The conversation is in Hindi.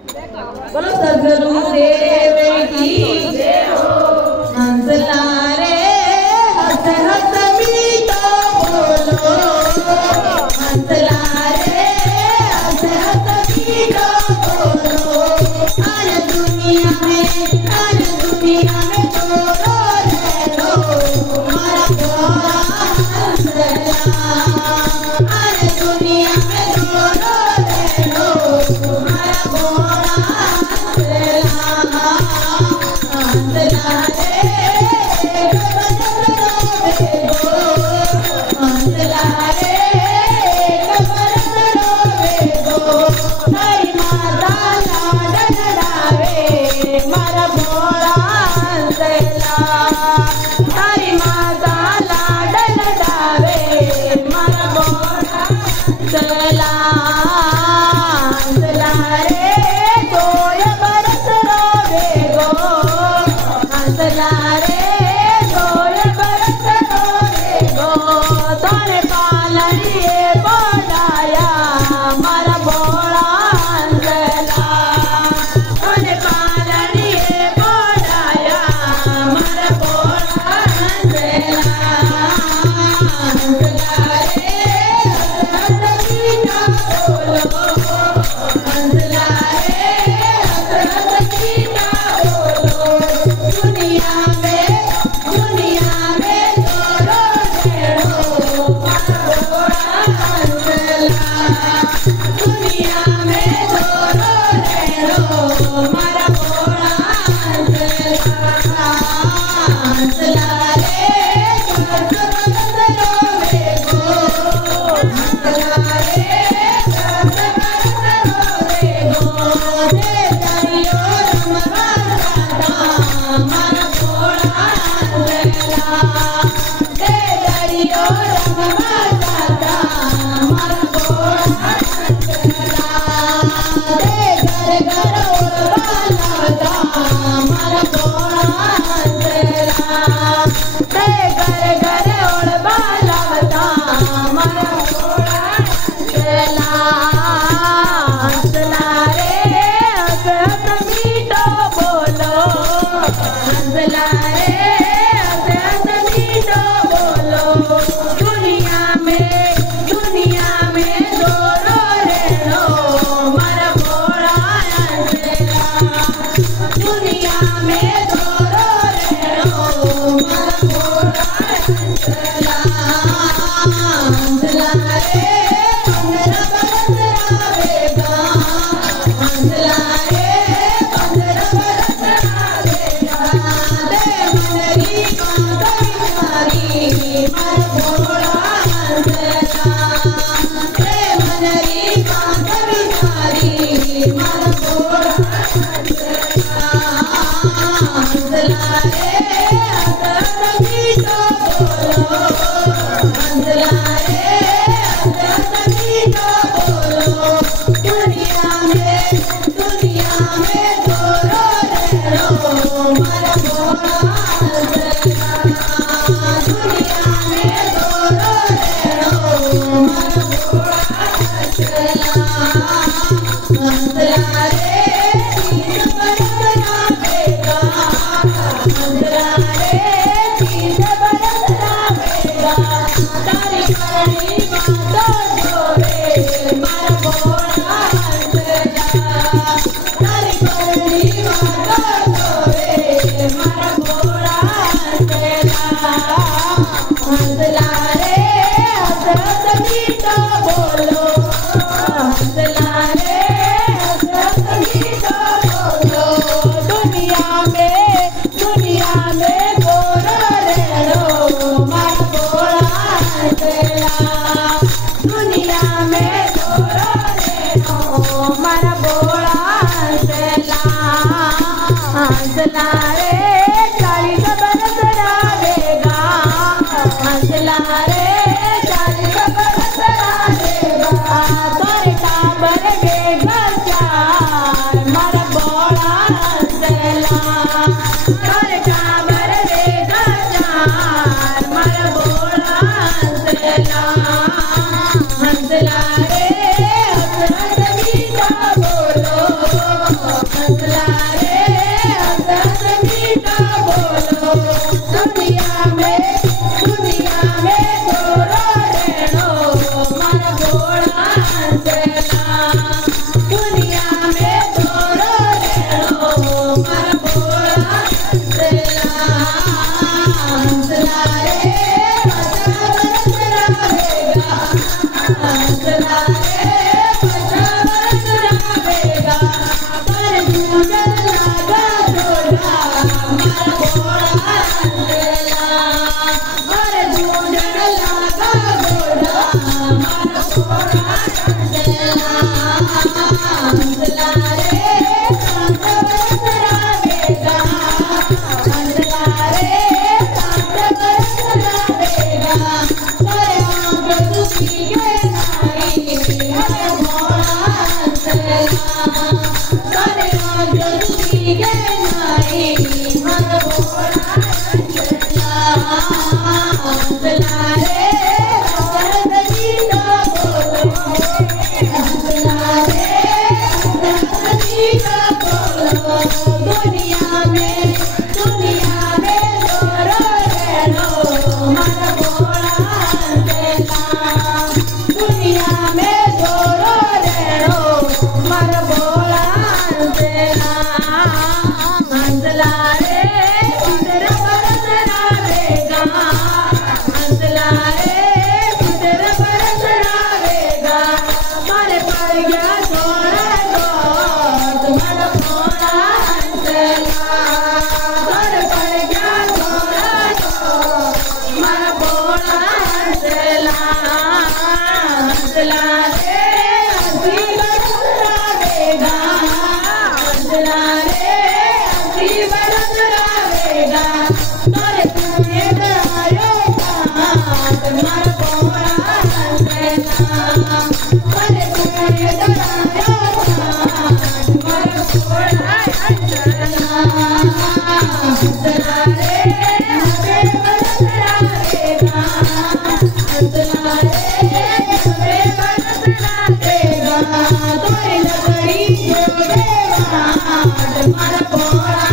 बोलो सदगुरु देव की जय हो। हंसला रे हंस हंस मीठो बोलो, हंसला रे हंस हंस मीठो बोलो। हर दुनिया में तोरो रहलो हमारा भोला हंसला। हर दुनिया में तोरो रहलो हमारा भोला हंसला रे हंसला रे हरी माता लाड लड़ावे मारा भोला हंसला। हरी माता लाड लड़ावे मारा भोला हंसला। हंसला रे कोय बरस रोवे गो, हंसला रे कोय बरस रोवे गो। तोरे पालनिए बोलाया मारा भोला हंसला। तोरे पालनिए बोलाया मारा भोला हंसला। हंसला रे हंस मीठा बोलो, हंसला रे हंस मीठा बोलो। दुनिया में तोरो रहलो मारा भोला हंसला। दुनिया में तोरो रहलो मारा भोला हंसला। हंसला रे हंस हंस रोवे गो, हंसला रे हंस हंस रोवे गो। दे दरियो रमवा दादा मारा भोला हंसला। दे दरियो रमवा दादा मारा भोला हंसला। दे घर घर ओरवा लादा मारा भोला हंसला। दे घर घर ओरवा लादा मारा भोला हंसला। हंसला रे हंस हंस मीठो बोलो, हंसला रे हंस हंस मीठो बोलो। दुनिया में तोरो रहलो मारा भोला हंसला। दुनिया में तोरो रहलो मारा भोला हंसला। हंसला रे पंद्रह बरस आवेगा, हंसला रे पंद्रह बरस आवेगा। दे मनरी माता बिहारी मारा भोला हंसला। दे मनरी माता बिहारी मारा भोला हंसला। हंसला रे हंस हंस मीठो बोलो, हंसला रे हंस हंस मीठो बोलो। दुनिया में तोरो रहलो मारा भोला हंसला। दुनिया में तोरो रहलो मारा भोला हंसला। हंसला रे तीन बरस आवेगा, हंसला रे तीन बरस आवेगा। तारी करनी माता जोरे मारा भोला हंसला। तारी करनी माता जोरे मारा भोला हंसला। हंसला रे हंस हंस मीठो बोलो, हंसला रे हंस हंस मीठो बोलो। दुनिया में तोरो रहलो मारा भोला हंसला। दुनिया में तोरो रहलो मारा भोला हंसला। हंसला रे 40 बरस रहेगा, हंसला रे 40 बरस रहेगा। तोरे टाबर के घर चार मारा भोला हंसला। तोरे टाबर के घर चार मारा भोला हंसला। हंसला रे हंस हंस मीठा बोलो, दुनिया में जोरो रेणो मन भोला हंसेला दुनिया में जोरो रेणो मन भोला हंसेला हंसला रे उधर बरस रावेगा हंसला रे उधर बरस रावेगा मन पड़ गया थोड़ा तो मन भोला हंसला मन पड़ गया थोड़ा तो मन भोला हंसला हंसला रे हंसी बरस रावेगा हंसला रे हंसी बरस रावेगा तोरे तुझे आयोगा मन भोला हंसला तोरे तुझे आयोगा मन भोला हंसला हंसला रे हंसी बरस रावेगा हंसला रे हंसी बरस रावेगा तोरे लकड़ी जोड़ेगा मन भोला